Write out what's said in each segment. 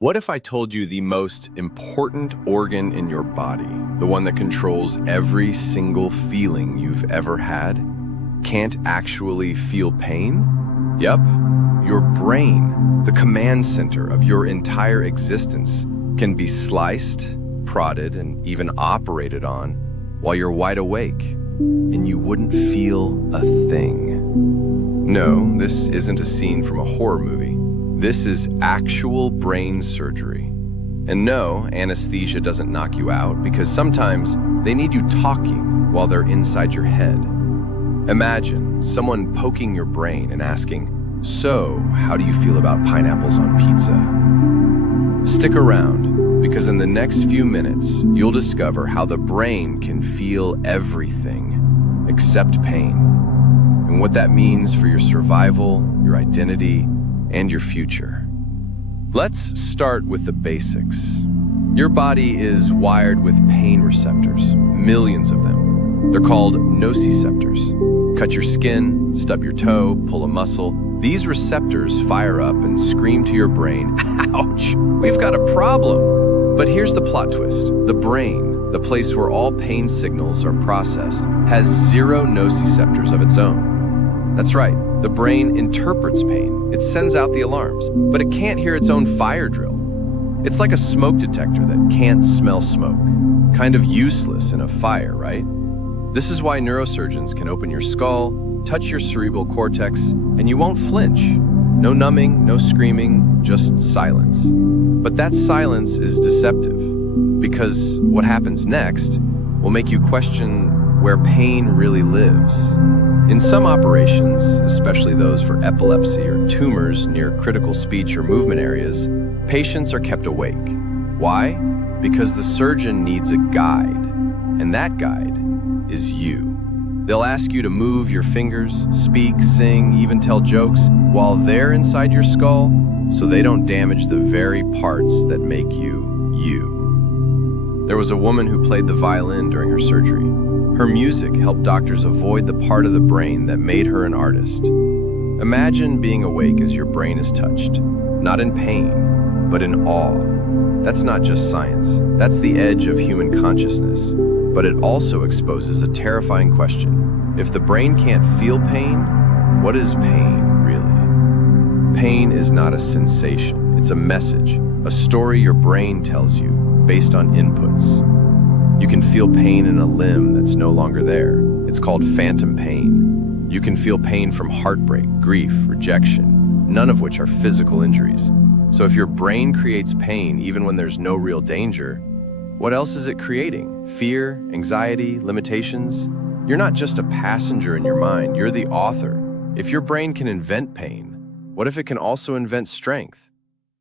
What if I told you the most important organ in your body, the one that controls every single feeling you've ever had, can't actually feel pain? Yep, your brain, the command center of your entire existence, can be sliced, prodded, and even operated on while you're wide awake, and you wouldn't feel a thing. No, this isn't a scene from a horror movie. This is actual brain surgery. And no, anesthesia doesn't knock you out because sometimes they need you talking while they're inside your head. Imagine someone poking your brain and asking, "So, how do you feel about pineapples on pizza?" Stick around, because in the next few minutes, you'll discover how the brain can feel everything except pain, and what that means for your survival, your identity, and your future. Let's start with the basics. Your body is wired with pain receptors, millions of them. They're called nociceptors. Cut your skin, stub your toe, pull a muscle. These receptors fire up and scream to your brain, "Ouch, we've got a problem." But here's the plot twist. The brain, the place where all pain signals are processed, has zero nociceptors of its own. That's right, the brain interprets pain. It sends out the alarms, but it can't hear its own fire drill. It's like a smoke detector that can't smell smoke. Kind of useless in a fire, right? This is why neurosurgeons can open your skull, touch your cerebral cortex, and you won't flinch. No numbing, no screaming, just silence. But that silence is deceptive, because what happens next will make you question where pain really lives. In some operations, especially those for epilepsy or tumors near critical speech or movement areas, patients are kept awake. Why? Because the surgeon needs a guide, and that guide is you. They'll ask you to move your fingers, speak, sing, even tell jokes while they're inside your skull, so they don't damage the very parts that make you, you. There was a woman who played the violin during her surgery. Her music helped doctors avoid the part of the brain that made her an artist. Imagine being awake as your brain is touched, not in pain, but in awe. That's not just science. That's the edge of human consciousness. But it also exposes a terrifying question. If the brain can't feel pain, what is pain really? Pain is not a sensation. It's a message, a story your brain tells you based on inputs. You can feel pain in a limb that's no longer there. It's called phantom pain. You can feel pain from heartbreak, grief, rejection, none of which are physical injuries. So if your brain creates pain even when there's no real danger, what else is it creating? Fear, anxiety, limitations? You're not just a passenger in your mind, you're the author. If your brain can invent pain, what if it can also invent strength?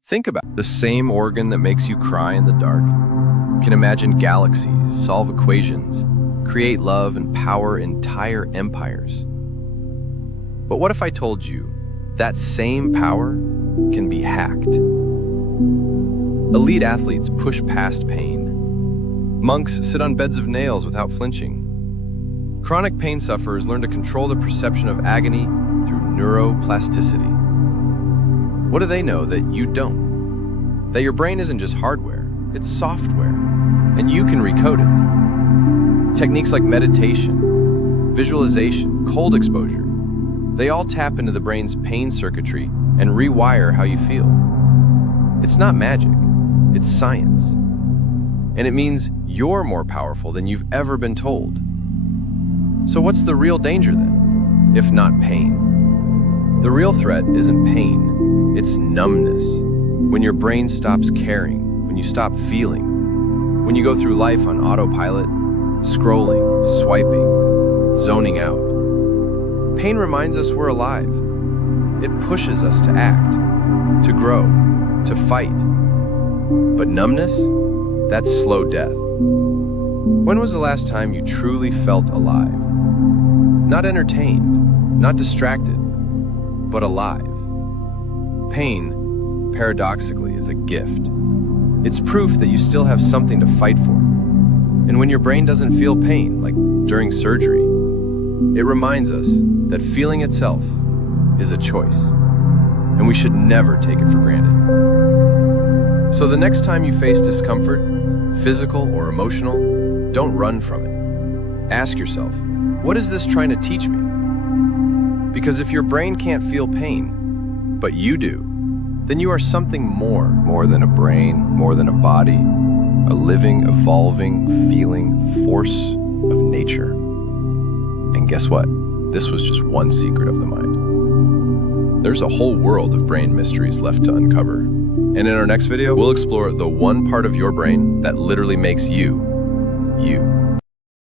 Think about it. The same organ that makes you cry in the dark can imagine galaxies, solve equations, create love, and power entire empires. But what if I told you that same power can be hacked? Elite athletes push past pain. Monks sit on beds of nails without flinching. Chronic pain sufferers learn to control the perception of agony through neuroplasticity. What do they know that you don't? That your brain isn't just hardware, it's software, and you can recode it. Techniques like meditation, visualization, cold exposure, they all tap into the brain's pain circuitry and rewire how you feel. It's not magic, it's science. And it means you're more powerful than you've ever been told. So what's the real danger then, if not pain? The real threat isn't pain, it's numbness. When your brain stops caring, when you stop feeling, when you go through life on autopilot, scrolling, swiping, zoning out. Pain reminds us we're alive. It pushes us to act, to grow, to fight. But numbness? That's slow death. When was the last time you truly felt alive? Not entertained, not distracted, but alive. Pain, paradoxically, is a gift. It's proof that you still have something to fight for. And when your brain doesn't feel pain, like during surgery, it reminds us that feeling itself is a choice, and we should never take it for granted. So the next time you face discomfort, physical or emotional, don't run from it. Ask yourself, what is this trying to teach me? Because if your brain can't feel pain, but you do, then you are something more than a brain, more than a body, a living, evolving, feeling force of nature. And guess what? This was just one secret of the mind. There's a whole world of brain mysteries left to uncover. And in our next video, we'll explore the one part of your brain that literally makes you, you.